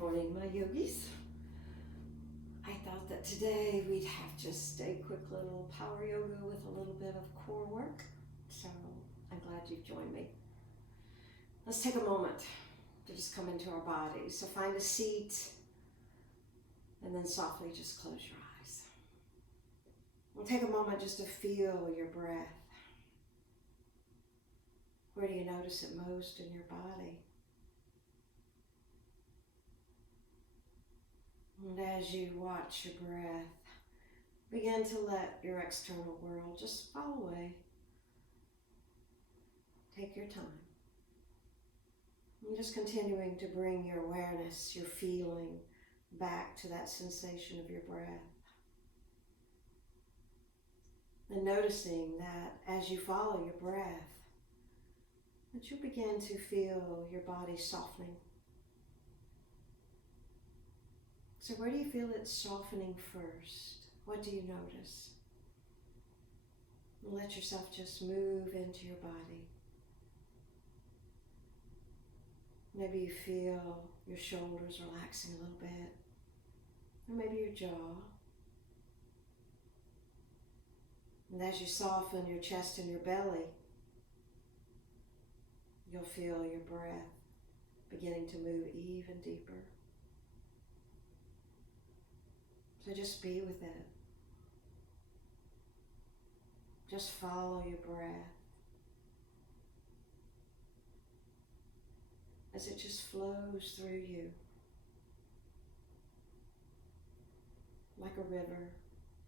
morning, my yogis. I thought that today we'd have just a quick little power yoga with a little bit of core work. So I'm glad you've joined me. Let's take a moment to just come into our bodies. So find a seat and then softly just close your eyes. We'll take a moment just to feel your breath. Where do you notice it most in your body? And as you watch your breath, begin to let your external world just fall away. Take your time. And just continuing to bring your awareness, your feeling back to that sensation of your breath. And noticing that as you follow your breath, that you begin to feel your body softening. So where do you feel it softening first? What do you notice? And let yourself just move into your body. Maybe you feel your shoulders relaxing a little bit, or maybe your jaw. And as you soften your chest and your belly, you'll feel your breath beginning to move even deeper. So just be with it. Just follow your breath as it just flows through you like a river,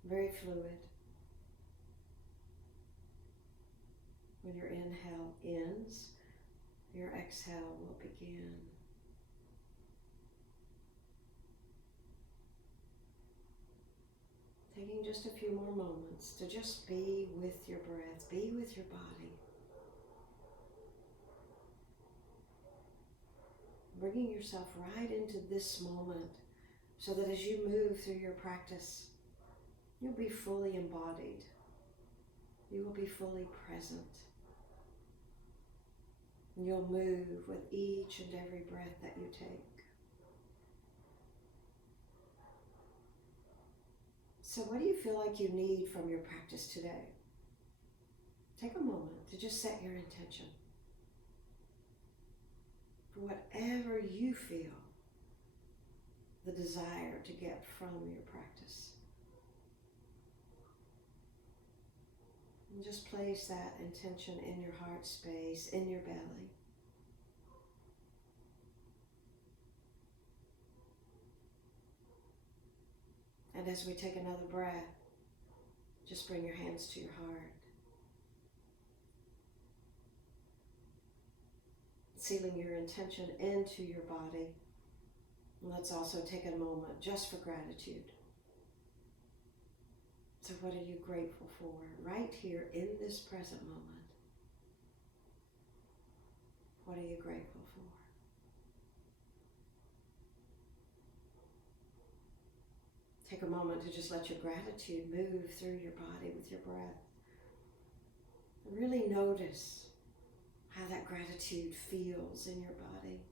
very fluid. When your inhale ends, your exhale will begin. Taking just a few more moments to just be with your breath, be with your body. Bringing yourself right into this moment so that as you move through your practice, you'll be fully embodied. You will be fully present. And you'll move with each and every breath that you take. So what do you feel like you need from your practice today? Take a moment to just set your intention for whatever you feel the desire to get from your practice. And just place that intention in your heart space, in your belly. And as we take another breath, just bring your hands to your heart. Sealing your intention into your body. And let's also take a moment just for gratitude. So what are you grateful for right here in this present moment? What are you grateful for? Take a moment to just let your gratitude move through your body with your breath. And really notice how that gratitude feels in your body.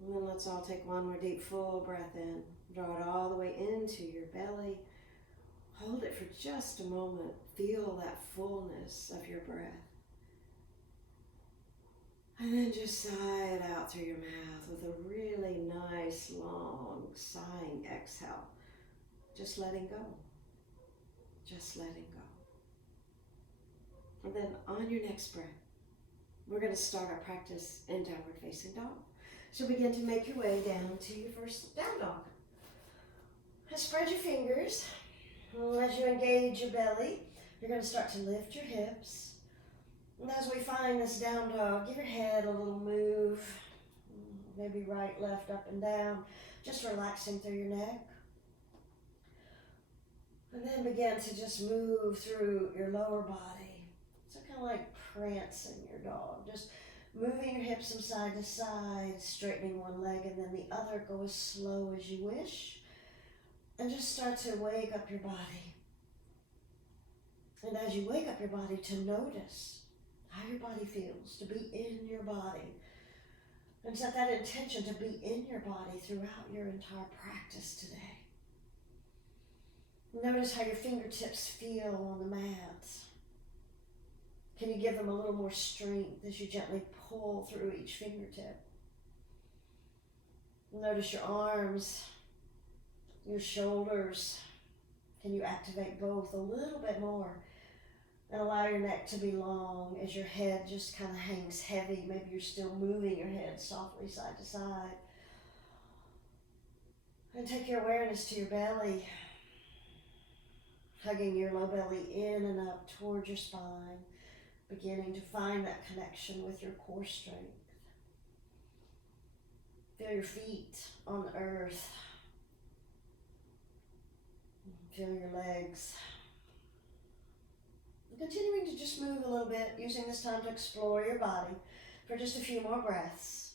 And then let's all take one more deep, full breath in. Draw it all the way into your belly. Hold it for just a moment. Feel that fullness of your breath. And then just sigh it out through your mouth with a really nice, long, sighing exhale. Just letting go. Just letting go. And then on your next breath, we're going to start our practice in downward facing dog. So begin to make your way down to your first down dog. And spread your fingers. As you engage your belly, you're going to start to lift your hips. And as we find this down dog, give your head a little move. Maybe right, left, up and down. Just relaxing through your neck. And then begin to just move through your lower body. So kind of like prancing your dog. Just moving your hips from side to side, straightening one leg and then the other. Go as slow as you wish. And just start to wake up your body. And as you wake up your body, to notice how your body feels, to be in your body. And set that intention to be in your body throughout your entire practice today. Notice how your fingertips feel on the mat. Can you give them a little more strength as you gently pull through each fingertip? Notice your arms, your shoulders. Can you activate both a little bit more? And allow your neck to be long as your head just kind of hangs heavy. Maybe you're still moving your head softly side to side. And take your awareness to your belly, hugging your low belly in and up toward your spine, beginning to find that connection with your core strength. Feel your feet on the earth. Feel your legs. Continuing to just move a little bit, using this time to explore your body for just a few more breaths.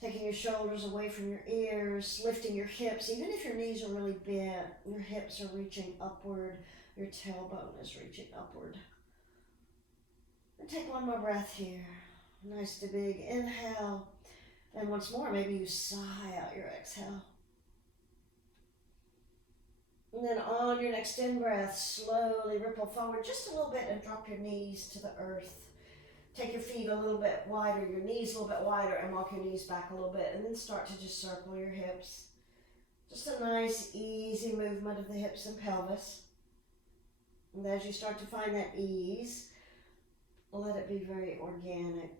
Taking your shoulders away from your ears, lifting your hips. Even if your knees are really bent, your hips are reaching upward, your tailbone is reaching upward. And take one more breath here. Nice to big inhale. And once more, maybe you sigh out your exhale. And then on your next in-breath, slowly ripple forward just a little bit and drop your knees to the earth. Take your feet a little bit wider, your knees a little bit wider, and walk your knees back a little bit. And then start to just circle your hips. Just a nice, easy movement of the hips and pelvis. And as you start to find that ease, let it be very organic.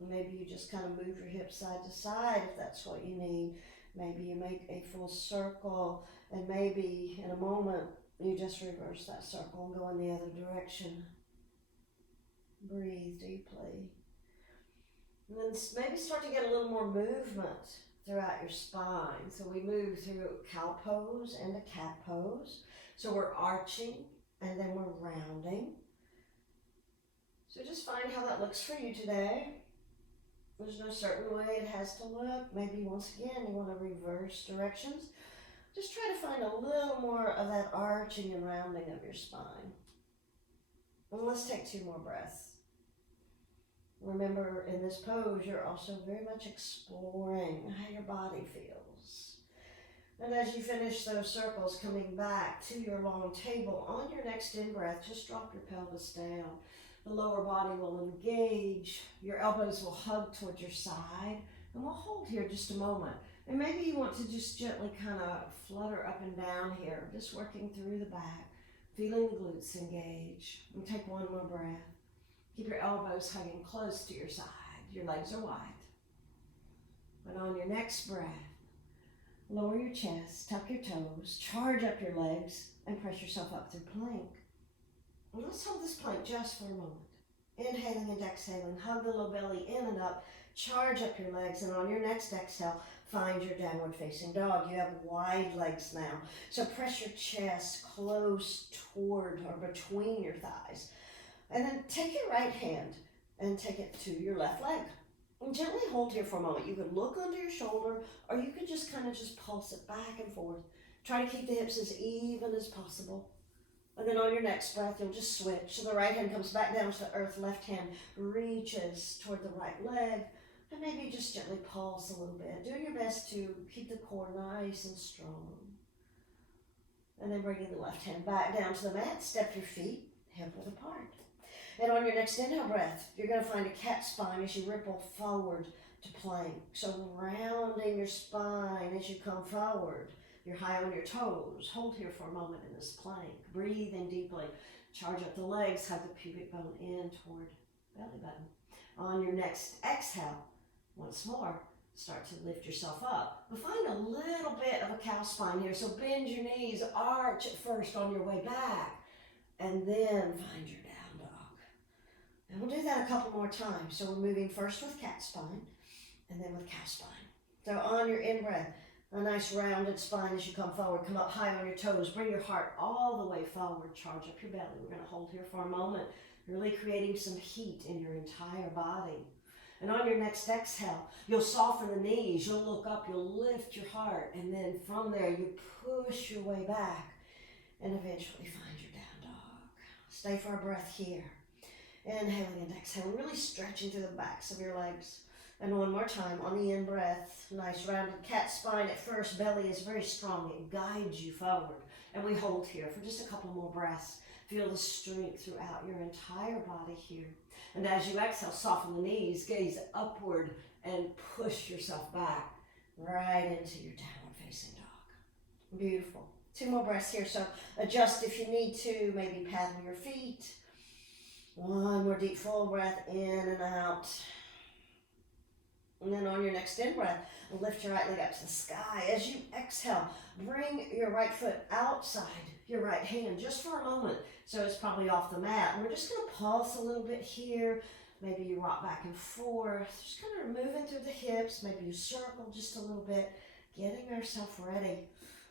Maybe you just kind of move your hips side to side if that's what you need. Maybe you make a full circle, and maybe in a moment you just reverse that circle and go in the other direction. Breathe deeply. And then maybe start to get a little more movement throughout your spine. So we move through cow pose and a cat pose. So we're arching and then we're rounding. So just find how that looks for you today. There's no certain way it has to look. Maybe once again you want to reverse directions. Just try to find a little more of that arching and rounding of your spine. And let's take 2 more breaths. Remember, in this pose, you're also very much exploring how your body feels. And as you finish those circles, coming back to your long table, on your next in-breath, just drop your pelvis down. The lower body will engage, your elbows will hug towards your side, and we'll hold here just a moment. And maybe you want to just gently kind of flutter up and down here, just working through the back, feeling the glutes engage. And take 1 more breath. Keep your elbows hugging close to your side. Your legs are wide. But on your next breath, lower your chest, tuck your toes, charge up your legs, and press yourself up through plank. And let's hold this plank just for a moment. Inhaling and exhaling, hug the low belly in and up, charge up your legs, and on your next exhale, find your downward facing dog. You have wide legs now, so press your chest close toward or between your thighs. And then take your right hand and take it to your left leg. And gently hold here for a moment. You could look under your shoulder, or you could just kind of just pulse it back and forth. Try to keep the hips as even as possible. And then on your next breath, you'll just switch. So the right hand comes back down to the earth, left hand reaches toward the right leg, and maybe just gently pulse a little bit. Do your best to keep the core nice and strong. And then bringing the left hand back down to the mat, step your feet hip width apart. And on your next inhale breath, you're going to find a cat spine as you ripple forward to plank. So rounding your spine as you come forward. You're high on your toes. Hold here for a moment in this plank. Breathe in deeply. Charge up the legs. Hug the pubic bone in toward belly button. On your next exhale, once more, start to lift yourself up. But find a little bit of a cow spine here. So bend your knees, arch at first on your way back, and then find your down dog. And we'll do that a couple more times. So we're moving first with cat spine, and then with cow spine. So on your in-breath, a nice rounded spine as you come forward. Come up high on your toes. Bring your heart all the way forward. Charge up your belly. We're going to hold here for a moment, really creating some heat in your entire body. And on your next exhale, you'll soften the knees. You'll look up. You'll lift your heart. And then from there, you push your way back and eventually find your down dog. Stay for a breath here. Inhaling and exhaling, really stretching through the backs of your legs. And one more time on the in-breath, nice rounded cat spine at first, belly is very strong, it guides you forward. And we hold here for just a couple more breaths. Feel the strength throughout your entire body here. And as you exhale, soften the knees, gaze upward, and push yourself back right into your downward facing dog. Beautiful. 2 more breaths here, so adjust if you need to, maybe paddle your feet. 1 more deep full breath in and out. And then on your next in breath, lift your right leg up to the sky. As you exhale, bring your right foot outside your right hand just for a moment. So it's probably off the mat. And we're just going to pulse a little bit here. Maybe you rock back and forth. Just kind of moving through the hips. Maybe you circle just a little bit. Getting ourselves ready.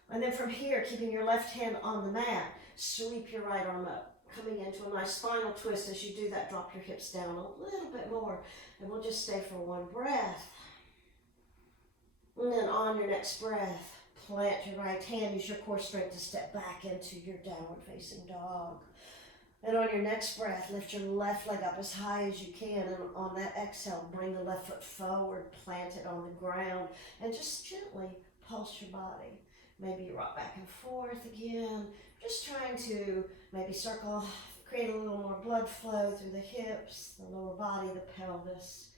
And then from here, keeping your left hand on the mat, sweep your right arm up. Coming into a nice spinal twist. As you do that, drop your hips down a little bit more. And we'll just stay for 1 breath. And then on your next breath, plant your right hand. Use your core strength to step back into your downward facing dog. And on your next breath, lift your left leg up as high as you can. And on that exhale, bring the left foot forward, plant it on the ground, and just gently pulse your body. Maybe you rock back and forth again. Just trying to maybe circle, create a little more blood flow through the hips, the lower body, the pelvis.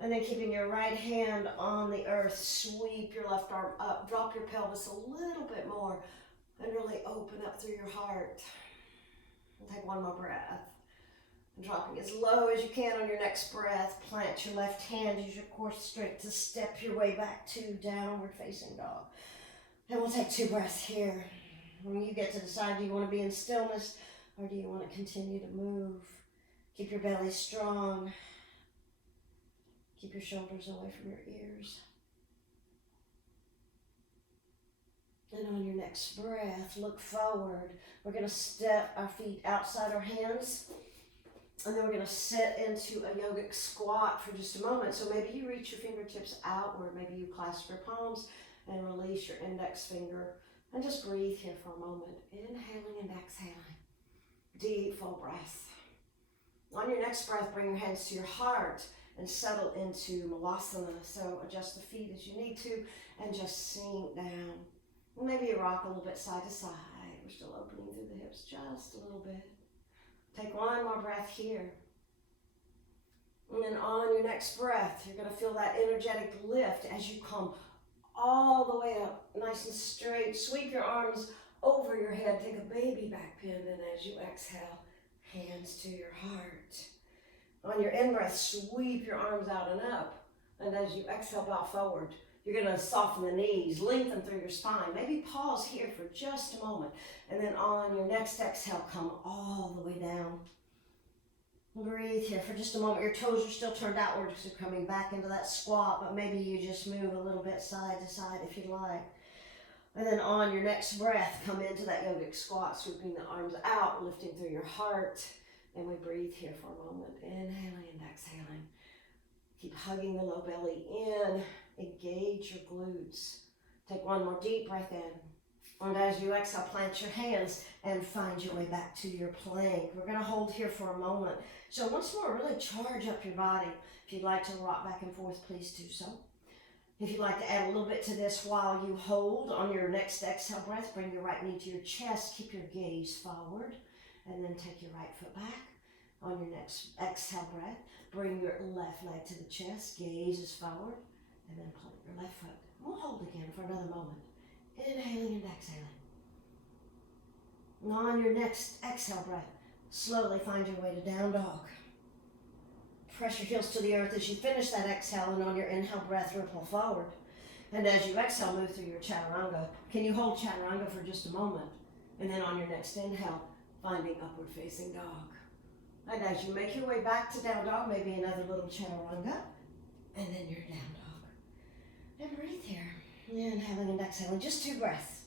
And then keeping your right hand on the earth, sweep your left arm up, drop your pelvis a little bit more, and really open up through your heart. And take 1 more breath. And dropping as low as you can on your next breath, plant your left hand, use your core strength to step your way back to downward facing dog. And we'll take 2 breaths here. When you get to decide, do you want to be in stillness or do you want to continue to move? Keep your belly strong. Keep your shoulders away from your ears. And on your next breath, look forward. We're going to step our feet outside our hands. And then we're going to sit into a yogic squat for just a moment. So maybe you reach your fingertips outward. Maybe you clasp your palms and release your index finger. And just breathe here for a moment. Inhaling and exhaling. Deep, full breath. On your next breath, bring your hands to your heart and settle into Moates-Homan. So adjust the feet as you need to and just sink down. Maybe you rock a little bit side to side. We're still opening through the hips just a little bit. Take 1 more breath here. And then on your next breath, you're going to feel that energetic lift as you come all the way up, nice and straight. Sweep your arms over your head. Take a baby back bend, and as you exhale, hands to your heart. On your in-breath, sweep your arms out and up. And as you exhale, bow forward. You're going to soften the knees, lengthen through your spine. Maybe pause here for just a moment. And then on your next exhale, come all the way down. Breathe here for just a moment. Your toes are still turned outward because you're coming back into that squat, but maybe you just move a little bit side to side if you'd like. And then on your next breath, come into that yogic squat, sweeping the arms out, lifting through your heart. And we breathe here for a moment, inhaling and exhaling. Keep hugging the low belly in, engage your glutes. Take 1 more deep breath in. And as you exhale, plant your hands and find your way back to your plank. We're going to hold here for a moment. So once more, really charge up your body. If you'd like to rock back and forth, please do so. If you'd like to add a little bit to this while you hold, on your next exhale breath, bring your right knee to your chest. Keep your gaze forward. And then take your right foot back. On your next exhale breath, bring your left leg to the chest. Gaze is forward. And then plant your left foot. We'll hold again for another moment. Inhaling and exhaling. And on your next exhale breath, slowly find your way to down dog. Press your heels to the earth as you finish that exhale, and on your inhale breath, ripple forward. And as you exhale, move through your chaturanga. Can you hold chaturanga for just a moment? And then on your next inhale, finding upward facing dog. And as you make your way back to down dog, maybe another little chaturanga, and then you're down dog. And breathe here. Inhaling and exhaling, just 2 breaths.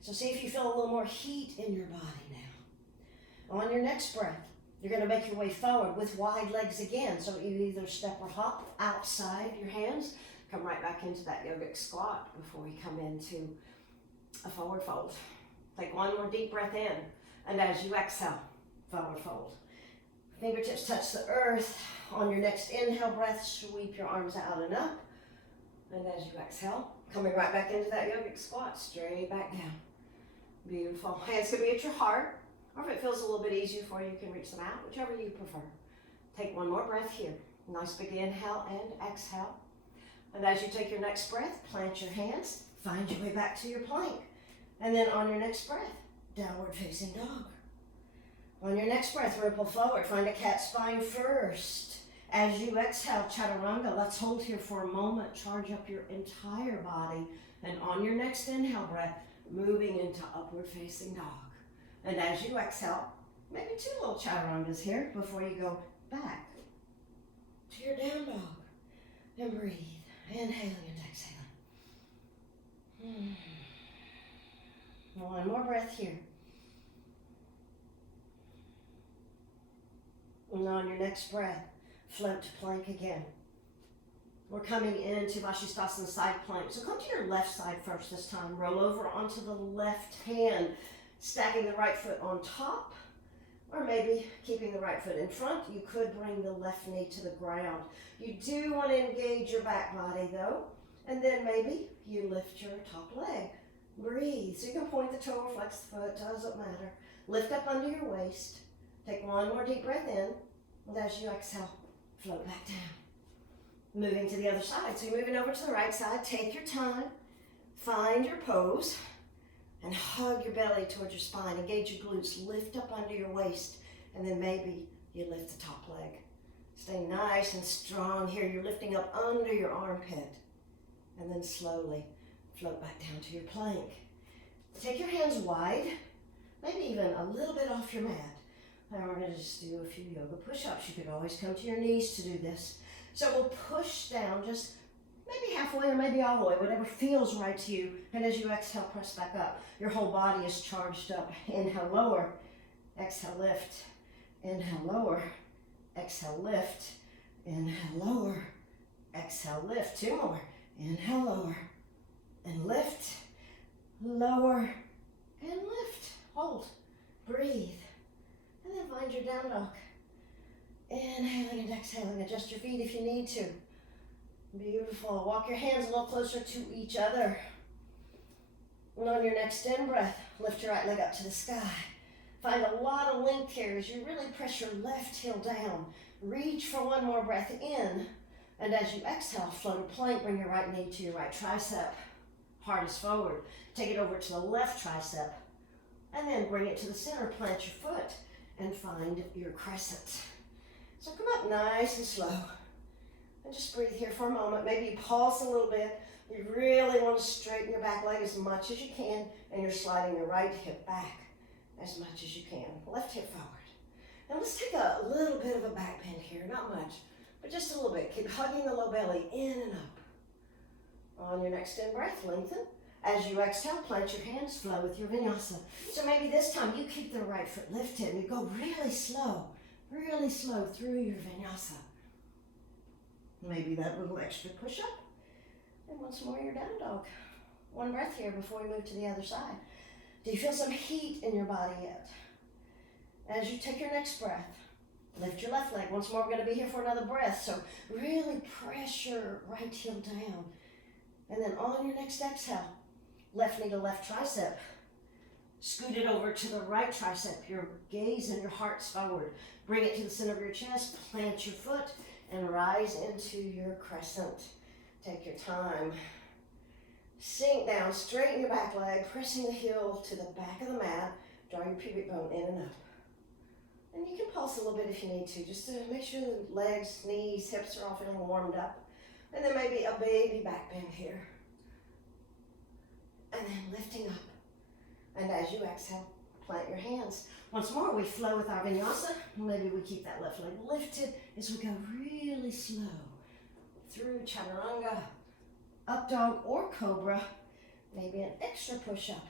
So see if you feel a little more heat in your body now. On your next breath, you're going to make your way forward with wide legs again. So you either step or hop outside your hands, come right back into that yogic squat before we come into a forward fold. Take 1 more deep breath in, and as you exhale, forward fold. Fingertips touch the earth. On your next inhale breath, sweep your arms out and up. And as you exhale, coming right back into that yogic squat, straight back down. Beautiful. Hands can be at your heart, or if it feels a little bit easier for you, you can reach them out, whichever you prefer. Take one more breath here. Nice big inhale and exhale. And as you take your next breath, plant your hands, find your way back to your plank. And then on your next breath, downward facing dog. On your next breath, ripple forward, find a cat spine first. As you exhale, chaturanga, let's hold here for a moment, charge up your entire body. And on your next inhale breath, moving into upward facing dog. And as you exhale, maybe 2 little chaturangas here before you go back to your down dog. And breathe, inhaling and exhaling. One more breath here. And on your next breath, float to plank again. We're coming into Vashisthasana side plank. So come to your left side first this time. Roll over onto the left hand, stacking the right foot on top, or maybe keeping the right foot in front. You could bring the left knee to the ground. You do want to engage your back body though, and then maybe you lift your top leg. Breathe. So you can point the toe or flex the foot, doesn't matter. Lift up under your waist. Take one more deep breath in, and as you exhale, float back down. Moving to the other side. So you're moving over to the right side. Take your time. Find your pose. And hug your belly towards your spine. Engage your glutes. Lift up under your waist. And then maybe you lift the top leg. Stay nice and strong here. You're lifting up under your armpit. And then slowly float back down to your plank. Take your hands wide. Maybe even a little bit off your mat. Now we're going to just do a few yoga push-ups. You could always come to your knees to do this. So we'll push down just maybe halfway or maybe all the way, whatever feels right to you. And as you exhale, press back up. Your whole body is charged up. Inhale, lower. Exhale, lift. Inhale, lower. Exhale, lift. Inhale, lower. Exhale, lift. 2 more. Inhale, lower. And lift. Lower. And lift. Hold. Breathe. And then find your down dog. Inhaling and exhaling. Adjust your feet if you need to. Beautiful. Walk your hands a little closer to each other. And on your next in breath, lift your right leg up to the sky. Find a lot of length here as you really press your left heel down. Reach for one more breath in. And as you exhale, float a plank. Bring your right knee to your right tricep. Heart is forward. Take it over to the left tricep. And then bring it to the center. Plant your foot and find your crescent. So come up nice and slow. And just breathe here for a moment. Maybe you pulse a little bit. You really want to straighten your back leg as much as you can, and you're sliding your right hip back as much as you can. Left hip forward. Now let's take a little bit of a back bend here. Not much, but just a little bit. Keep hugging the low belly in and up. On your next in breath, lengthen. As you exhale, plant your hands, flow with your vinyasa. So maybe this time you keep the right foot lifted and you go really slow through your vinyasa. Maybe that little extra push up. And once more, your down dog. One breath here before we move to the other side. Do you feel some heat in your body yet? As you take your next breath, lift your left leg. Once more, we're going to be here for another breath. So really press your right heel down. And then on your next exhale, left knee to left tricep. Scoot it over to the right tricep. Your gaze and your heart's forward. Bring it to the center of your chest. Plant your foot and rise into your crescent. Take your time. Sink down, straighten your back leg, pressing the heel to the back of the mat. Draw your pubic bone in and up. And you can pulse a little bit if you need to, just to make sure the legs, knees, hips are all feeling warmed up. And then maybe a baby back bend here. And then lifting up. And as you exhale, plant your hands. Once more, we flow with our vinyasa. Maybe we keep that left leg lifted as we go really slow through chaturanga, up dog or cobra. Maybe an extra push up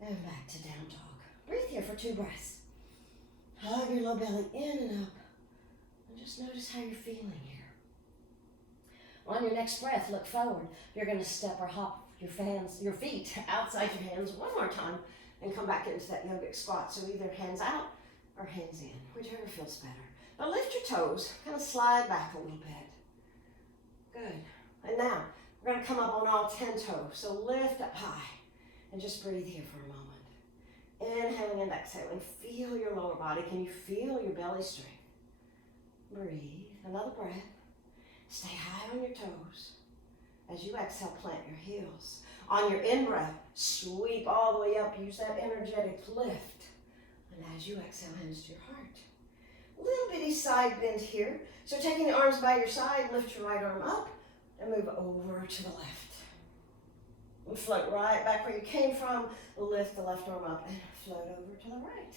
and back to down dog. Breathe here for 2 breaths. Hug your low belly in and up. And just notice how you're feeling here. On your next breath, look forward. You're going to step or hop your feet outside your hands one more time and come back into that yogic squat. So either hands out or hands in, whichever feels better. But lift your toes, kind of slide back a little bit. Good. And now, we're going to come up on all 10 toes. So lift up high and just breathe here for a moment. Inhaling and exhaling. Feel your lower body. Can you feel your belly strength? Breathe. Another breath. Stay high on your toes. As you exhale, plant your heels. On your in-breath, sweep all the way up. Use that energetic lift. And as you exhale, hands to your heart. A little bitty side bend here. So taking the arms by your side, lift your right arm up and move over to the left. And float right back where you came from. Lift the left arm up and float over to the right.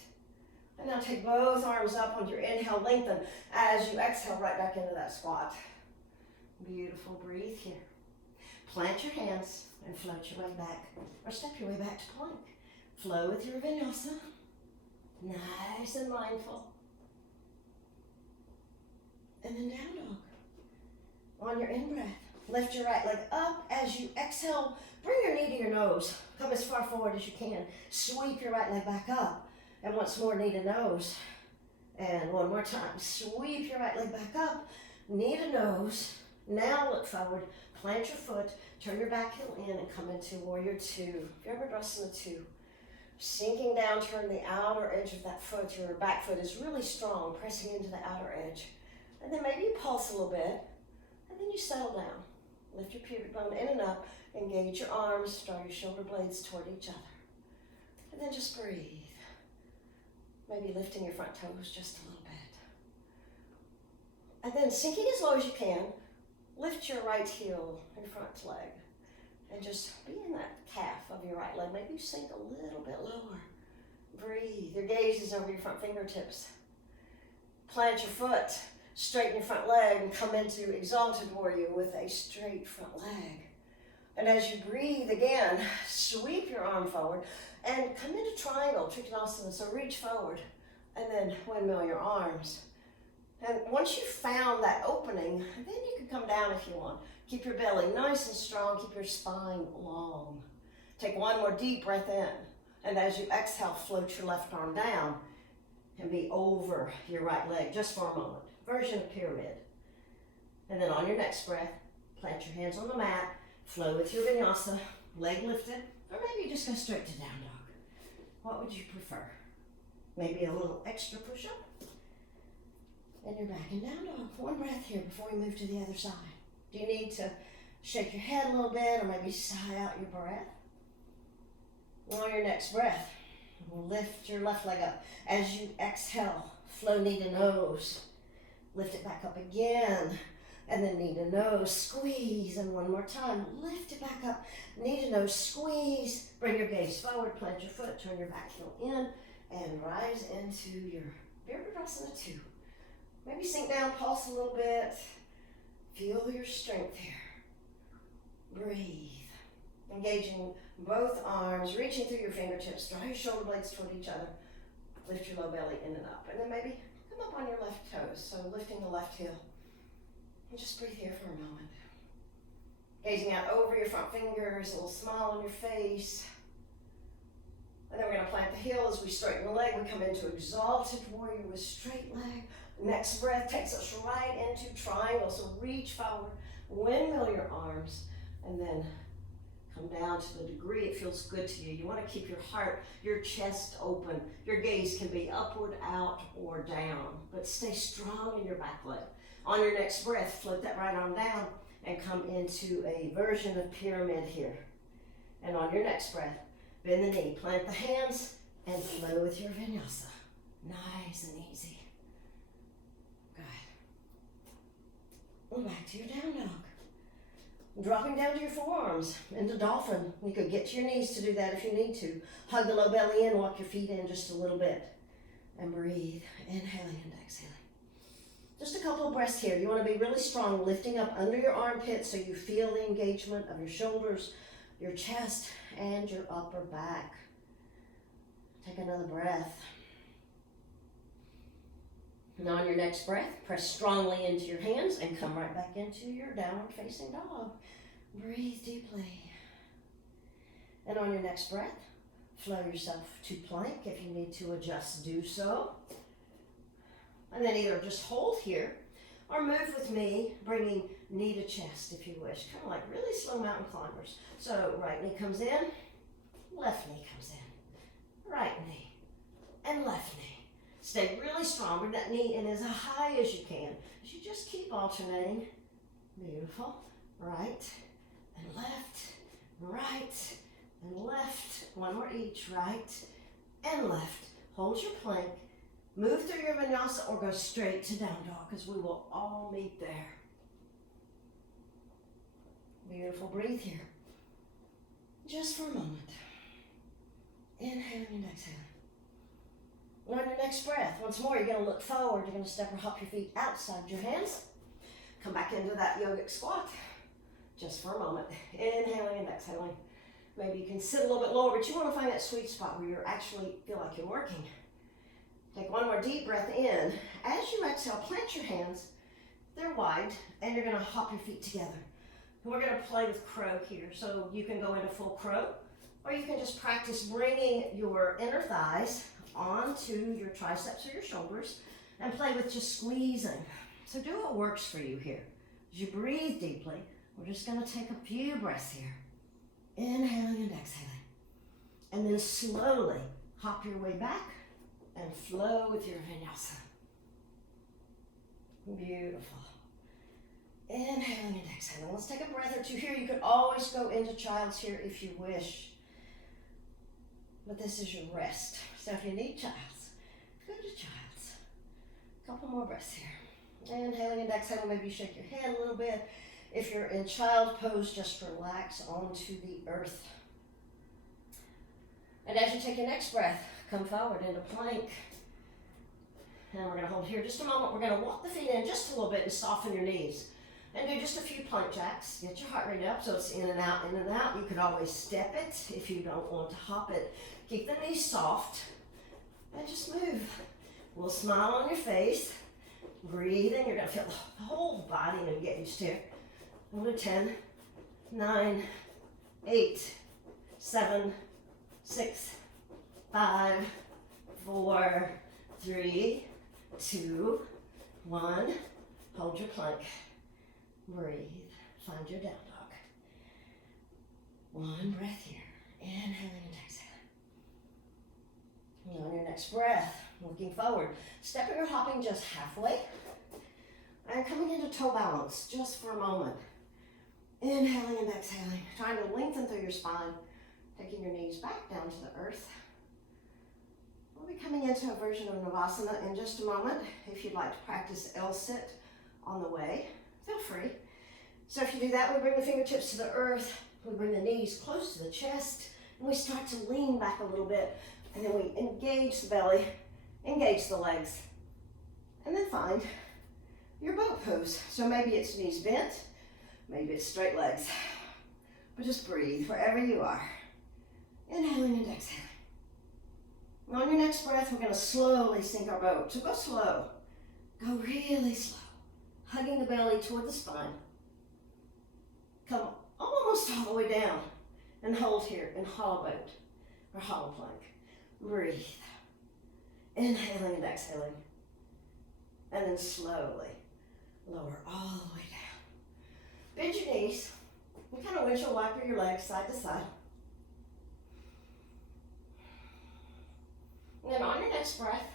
And now take both arms up on your inhale, lengthen as you exhale right back into that squat. Beautiful, breathe here. Plant your hands and float your way back, or step your way back to plank. Flow with your vinyasa. Nice and mindful. And then down dog. On your in-breath, lift your right leg up as you exhale. Bring your knee to your nose. Come as far forward as you can. Sweep your right leg back up. And once more, knee to nose. And one more time. Sweep your right leg back up. Knee to nose. Now look forward. Plant your foot. Turn your back heel in and come into warrior two. Virabhadrasana 2. Sinking down, turn the outer edge of that foot. Your back foot is really strong, pressing into the outer edge. And then maybe you pulse a little bit. And then you settle down. Lift your pubic bone in and up. Engage your arms. Draw your shoulder blades toward each other. And then just breathe. Maybe lifting your front toes just a little bit. And then sinking as low as you can, lift your right heel and front leg. And just be in that calf of your right leg. Maybe you sink a little bit lower. Breathe. Your gaze is over your front fingertips. Plant your foot. Straighten your front leg and come into exalted warrior with a straight front leg. And as you breathe again, sweep your arm forward and come into triangle, Trikonasana. So reach forward and then windmill your arms. And once you've found that opening, then you can come down if you want. Keep your belly nice and strong. Keep your spine long. Take one more deep breath in. And as you exhale, float your left arm down and be over your right leg just for a moment. Version of pyramid. And then on your next breath, plant your hands on the mat, flow with your vinyasa, leg lifted, or maybe you just go straight to down dog. What would you prefer? Maybe a little extra push-up? And you're back in down dog. One breath here before we move to the other side. Do you need to shake your head a little bit or maybe sigh out your breath? On your next breath, lift your left leg up. As you exhale, flow knee to nose. Lift it back up again, and then knee to nose, squeeze, and one more time, lift it back up, knee to nose, squeeze, bring your gaze forward, plant your foot, turn your back heel in, and rise into your Virabhadrasana 2. Maybe sink down, pulse a little bit, feel your strength here. Breathe, engaging both arms, reaching through your fingertips, draw your shoulder blades toward each other, lift your low belly in and up, and then maybe come up on your left toes, so lifting the left heel. And just breathe here for a moment. Gazing out over your front fingers, a little smile on your face. And then we're going to plant the heel as we straighten the leg. We come into exalted warrior with straight leg. Next breath takes us right into triangle. So reach forward, windmill your arms, and then come down to the degree it feels good to you. You want to keep your heart, your chest open. Your gaze can be upward, out, or down, but stay strong in your back leg. On your next breath, float that right arm down and come into a version of pyramid here. And on your next breath, bend the knee, plant the hands, and flow with your vinyasa. Nice and easy. Good. And back to your down dog. Dropping down to your forearms into dolphin. You could get to your knees to do that if you need to. Hug the low belly in, walk your feet in just a little bit. And breathe, inhaling and exhaling. Just a couple of breaths here. You want to be really strong, lifting up under your armpits so you feel the engagement of your shoulders, your chest, and your upper back. Take another breath. And on your next breath, press strongly into your hands and come right back into your downward facing dog. Breathe deeply. And on your next breath, flow yourself to plank. If you need to adjust, do so. And then either just hold here or move with me, bringing knee to chest if you wish. Kind of like really slow mountain climbers. So right knee comes in, left knee comes in, right knee, and left knee. Stay really strong. Bring that knee in as high as you can. As you just keep alternating. Beautiful. Right and left, right and left. One more each. Right and left. Hold your plank. Move through your vinyasa or go straight to down dog, because we will all meet there. Beautiful. Breathe here. Just for a moment. Inhaling and exhaling. On your next breath, once more, you're going to look forward. You're going to step or hop your feet outside your hands. Come back into that yogic squat. Just for a moment. Inhaling and exhaling. Maybe you can sit a little bit lower, but you want to find that sweet spot where you actually feel like you're working. Take one more deep breath in. As you exhale, plant your hands. They're wide, and you're going to hop your feet together. And we're going to play with crow here. So you can go into full crow, or you can just practice bringing your inner thighs onto your triceps or your shoulders and play with just squeezing. So do what works for you here. As you breathe deeply, we're just going to take a few breaths here. Inhaling and exhaling. And then slowly hop your way back and flow with your vinyasa. Beautiful. Inhaling and exhaling. Let's take a breath or two here. You could always go into child's here if you wish. But this is your rest. So if you need child's, go to child's. A couple more breaths here. Inhaling and exhaling. Maybe you shake your head a little bit. If you're in child pose, just relax onto the earth. And as you take your next breath, come forward into plank. And we're going to hold here just a moment. We're going to walk the feet in just a little bit and soften your knees. And do just a few plank jacks. Get your heart rate up so it's in and out, in and out. You can always step it if you don't want to hop it. Keep the knees soft and just move. A little smile on your face. Breathe in. You're going to feel the whole body engaged here. Over 10, 9, 8, 7, 6, 5, 4, 3, 2, 1. Hold your plank. Breathe. Find your down dog. One breath here. Inhaling and exhaling. And on your next breath, looking forward, stepping or hopping just halfway. And coming into toe balance just for a moment. Inhaling and exhaling. Trying to lengthen through your spine. Taking your knees back down to the earth. We'll be coming into a version of Navasana in just a moment. If you'd like to practice L-sit on the way, feel free. So if you do that, we bring the fingertips to the earth. We bring the knees close to the chest. And we start to lean back a little bit. And then we engage the belly, engage the legs. And then find your boat pose. So maybe it's knees bent, maybe it's straight legs. But just breathe wherever you are. Inhaling and exhaling. And on your next breath, we're going to slowly sink our boat. So go slow. Go really slow. Hugging the belly toward the spine. Come almost all the way down. And hold here in hollow boat or hollow plank. Breathe. Inhaling and exhaling. And then slowly lower all the way down. Bend your knees. And kind of windshield wiper your legs side to side. And then on your next breath,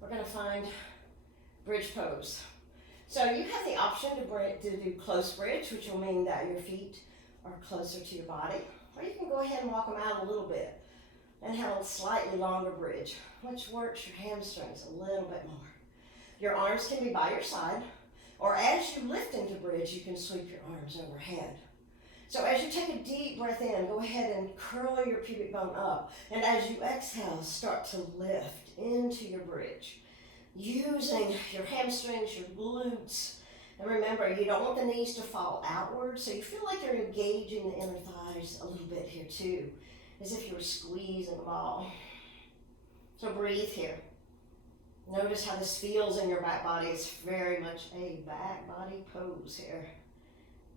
we're going to find bridge pose. So you have the option to do close bridge, which will mean that your feet are closer to your body. Or you can go ahead and walk them out a little bit and have a slightly longer bridge, which works your hamstrings a little bit more. Your arms can be by your side, or as you lift into bridge, you can sweep your arms overhead. So as you take a deep breath in, go ahead and curl your pubic bone up. And as you exhale, start to lift into your bridge. Using your hamstrings, your glutes. And remember, you don't want the knees to fall outward, so you feel like you're engaging the inner thighs a little bit here too, as if you were squeezing them all. So breathe here. Notice how this feels in your back body. It's very much a back body pose here.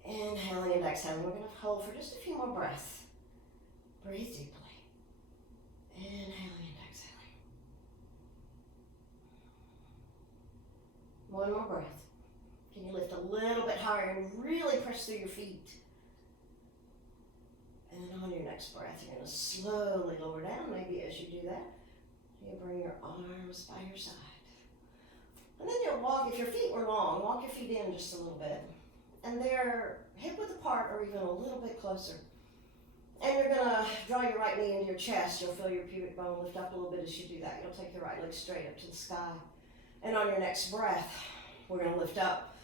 Inhaling and exhaling. We're going to hold for just a few more breaths. Breathe deeply. Inhaling and exhaling. one more breath. Can you lift a little bit higher and really press through your feet? And then on your next breath, you're going to slowly lower down. Maybe as you do that, you bring your arms by your side. And then you'll walk, if your feet were long, walk your feet in just a little bit. And they're hip width apart or even a little bit closer. And you're going to draw your right knee into your chest. You'll feel your pubic bone lift up a little bit as you do that. You'll take your right leg straight up to the sky. And on your next breath, we're going to lift up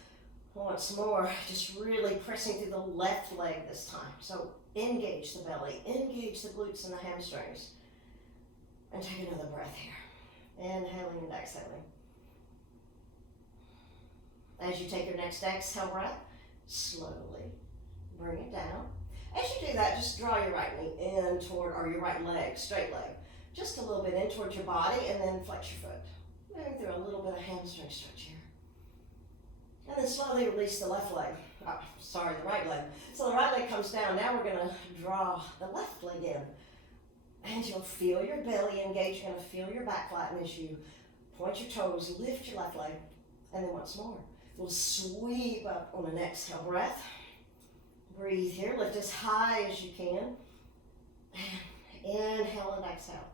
once more, just really pressing through the left leg this time. So engage the belly, engage the glutes and the hamstrings. And take another breath here. Inhaling and exhaling. As you take your next exhale breath, slowly bring it down. As you do that, just draw your right knee in toward, or your right leg, straight leg, just a little bit in towards your body, and then flex your foot. Moving through a little bit of hamstring stretch here. And then slowly release the left leg. The right leg. So the right leg comes down. Now we're going to draw the left leg in. And you'll feel your belly engage. You're going to feel your back flatten as you point your toes, lift your left leg. And then once more, we'll sweep up on an exhale breath. Breathe here. Lift as high as you can. Inhale and exhale.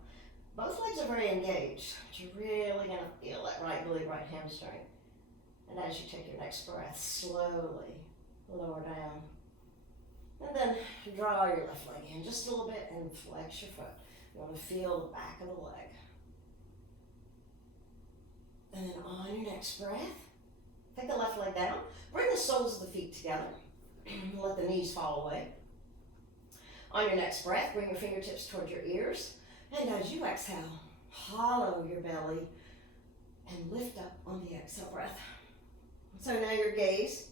Both legs are very engaged. You're really going to feel that right glute, right hamstring. And as you take your next breath, slowly lower down. And then draw your left leg in just a little bit and flex your foot. You want to feel the back of the leg. And then on your next breath, take the left leg down. Bring the soles of the feet together. Let the knees fall away. On your next breath, bring your fingertips toward your ears. And as you exhale, hollow your belly and lift up on the exhale breath. So now your gaze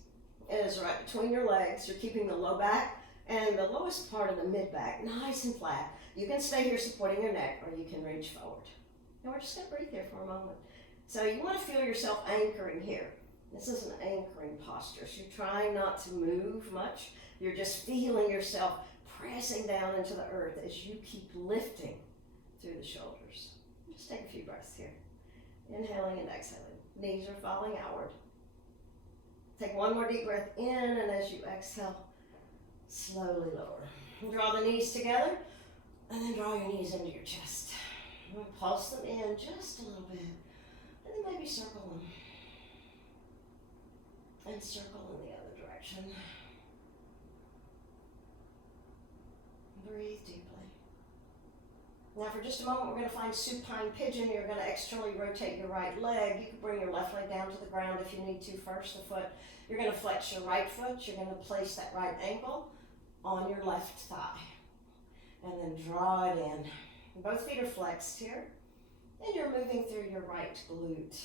is right between your legs. You're keeping the low back and the lowest part of the mid back nice and flat. You can stay here supporting your neck, or you can reach forward. And we're just going to breathe here for a moment. So you want to feel yourself anchoring here. This is an anchoring posture. So you're trying not to move much. You're just feeling yourself pressing down into the earth as you keep lifting through the shoulders. Just take a few breaths here. Inhaling and exhaling. Knees are falling outward. Take one more deep breath in, and as you exhale, slowly lower. Draw the knees together, and then draw your knees into your chest. Pulse them in just a little bit, and then maybe circle them. And circle in the other direction. Breathe deeply. Now for just a moment, we're going to find supine pigeon. You're going to externally rotate your right leg. You can bring your left leg down to the ground if you need to first, the foot. You're going to flex your right foot. You're going to place that right ankle on your left thigh. And then draw it in. Both feet are flexed here. And you're moving through your right glute.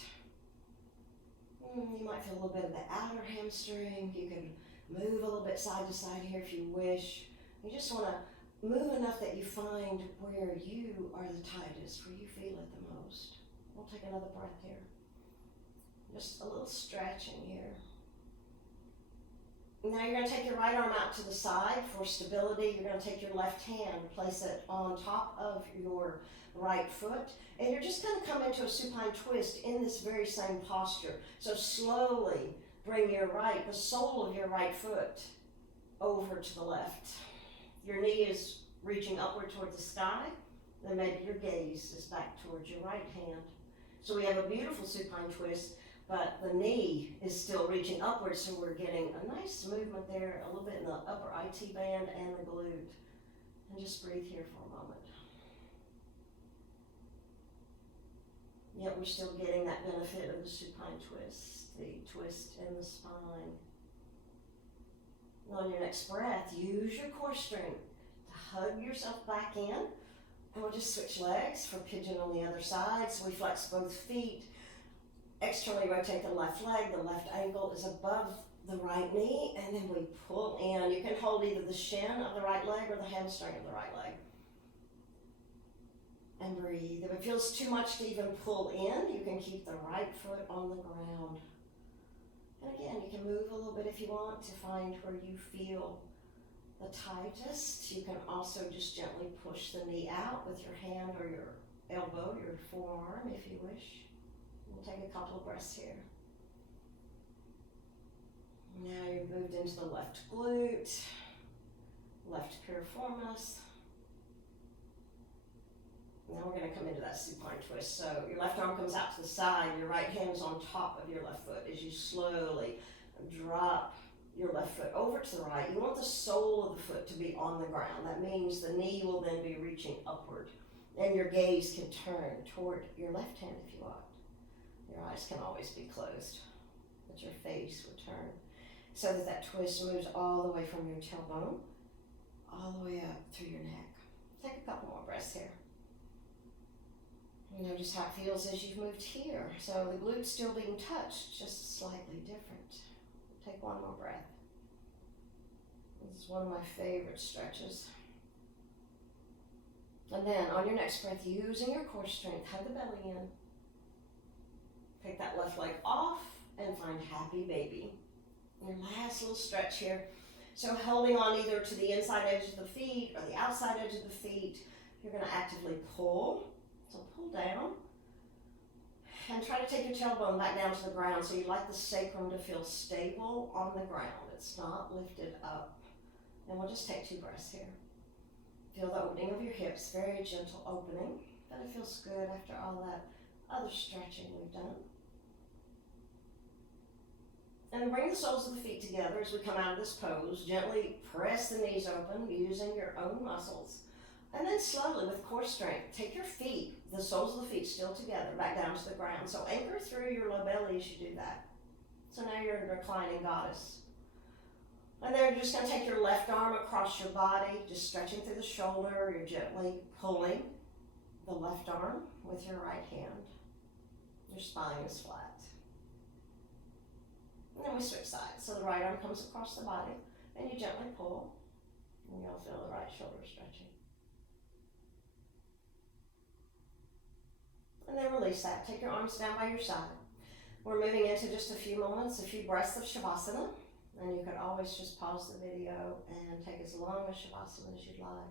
You might feel a little bit of the outer hamstring. You can move a little bit side to side here if you wish. You just want to move enough that you find where you are the tightest, where you feel it the most. We'll take another breath here. Just a little stretching here. Now you're going to take your right arm out to the side for stability. You're going to take your left hand, place it on top of your right foot, and you're just going to come into a supine twist in this very same posture. So slowly bring the sole of your right foot over to the left. Your knee is reaching upward toward the sky, then maybe your gaze is back towards your right hand. So we have a beautiful supine twist, but the knee is still reaching upward, so we're getting a nice movement there, a little bit in the upper IT band and the glute. And just breathe here for a moment. Yet we're still getting that benefit of the supine twist, the twist in the spine. And on your next breath, use your core strength to hug yourself back in. And we'll just switch legs for pigeon on the other side. So we flex both feet. Externally rotate the left leg. The left ankle is above the right knee. And then we pull in. You can hold either the shin of the right leg or the hamstring of the right leg. And breathe. If it feels too much to even pull in, you can keep the right foot on the ground. And again, you can move a little bit if you want to find where you feel the tightest. You can also just gently push the knee out with your hand or your elbow, your forearm if you wish. We'll take a couple of breaths here. Now you've moved into the left glute, left piriformis. Now we're going to come into that supine twist. So your left arm comes out to the side, your right hand is on top of your left foot as you slowly drop your left foot over to the right. You want the sole of the foot to be on the ground. That means the knee will then be reaching upward, and your gaze can turn toward your left hand if you want. Your eyes can always be closed, but your face will turn so that that twist moves all the way from your tailbone all the way up through your neck. Take a couple more breaths here. Notice how it feels as you've moved here. So the glute's still being touched, just slightly different. Take one more breath. This is one of my favorite stretches. And then on your next breath, using your core strength, hug the belly in. Take that left leg off and find happy baby. Your last little stretch here. So holding on either to the inside edge of the feet or the outside edge of the feet, you're going to actively pull. So pull down and try to take your tailbone back down to the ground so you like the sacrum to feel stable on the ground. It's not lifted up. And we'll just take 2 breaths here. Feel the opening of your hips, very gentle opening, but it feels good after all that other stretching we've done. And bring the soles of the feet together as we come out of this pose. Gently press the knees open using your own muscles. And then slowly, with core strength, take your feet, the soles of the feet still together, back down to the ground. So anchor through your low belly as you do that. So now you're in reclining goddess. And then you're just going to take your left arm across your body, just stretching through the shoulder. You're gently pulling the left arm with your right hand. Your spine is flat. And then we switch sides. So the right arm comes across the body, and you gently pull, and you'll feel the right shoulder stretching. And then release that. Take your arms down by your side. We're moving into just a few moments, a few breaths of Shavasana. And you could always just pause the video and take as long a Shavasana as you'd like.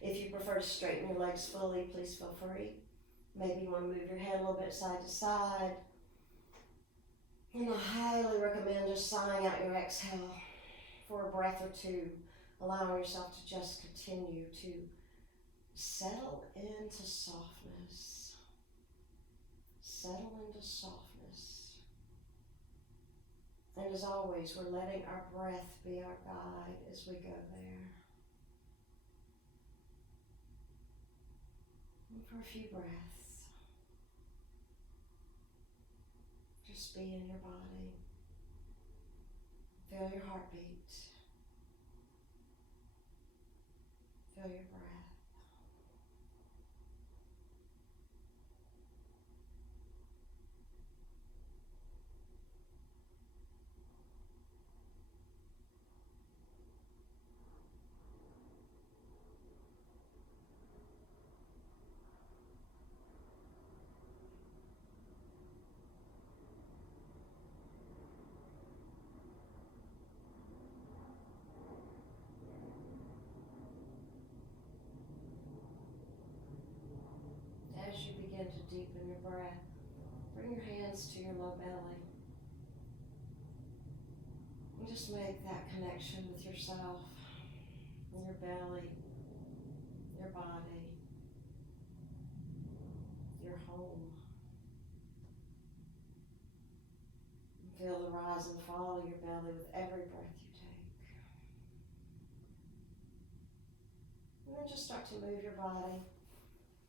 If you prefer to straighten your legs fully, please feel free. Maybe you want to move your head a little bit side to side. And I highly recommend just sighing out your exhale for a breath or two, allowing yourself to just continue to settle into softness. Settle into softness. And as always, we're letting our breath be our guide as we go there. And for a few breaths, just be in your body. Feel your heartbeat. Feel your breath. As you begin to deepen your breath, bring your hands to your low belly. And just make that connection with yourself, your belly, your body, your home. And feel the rise and fall of your belly with every breath you take. And then just start to move your body.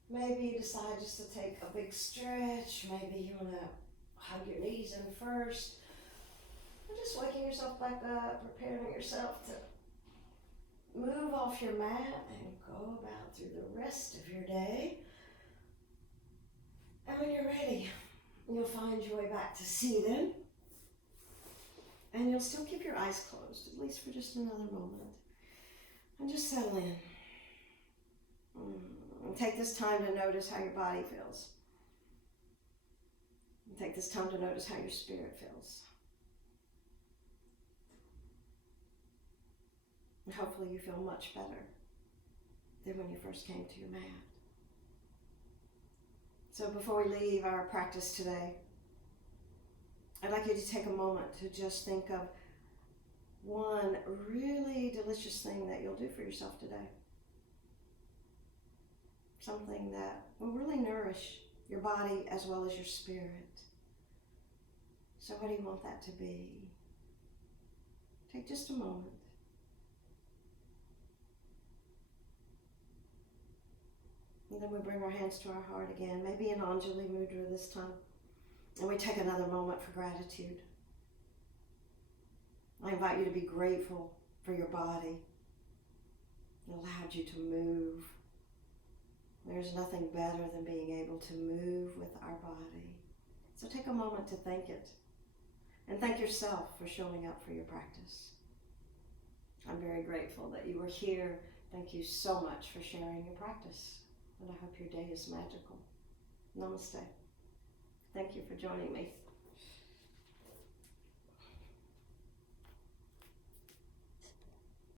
Maybe you decide just to take a big stretch. Maybe you want to hug your knees in first. And just waking yourself back up, preparing yourself to move off your mat and go about through the rest of your day. And when you're ready, you'll find your way back to seated. And you'll still keep your eyes closed, at least for just another moment. And just settle in. And take this time to notice how your body feels. And take this time to notice how your spirit feels. And hopefully you feel much better than when you first came to your mat. So before we leave our practice today, I'd like you to take a moment to just think of one really delicious thing that you'll do for yourself today. Something that will really nourish your body as well as your spirit. So what do you want that to be? Take just a moment. And then we bring our hands to our heart again, maybe in Anjali Mudra this time. And we take another moment for gratitude. I invite you to be grateful for your body. It allowed you to move. There's nothing better than being able to move with our body. So take a moment to thank it. And thank yourself for showing up for your practice. I'm very grateful that you were here. Thank you so much for sharing your practice. And I hope your day is magical. Namaste. Thank you for joining me.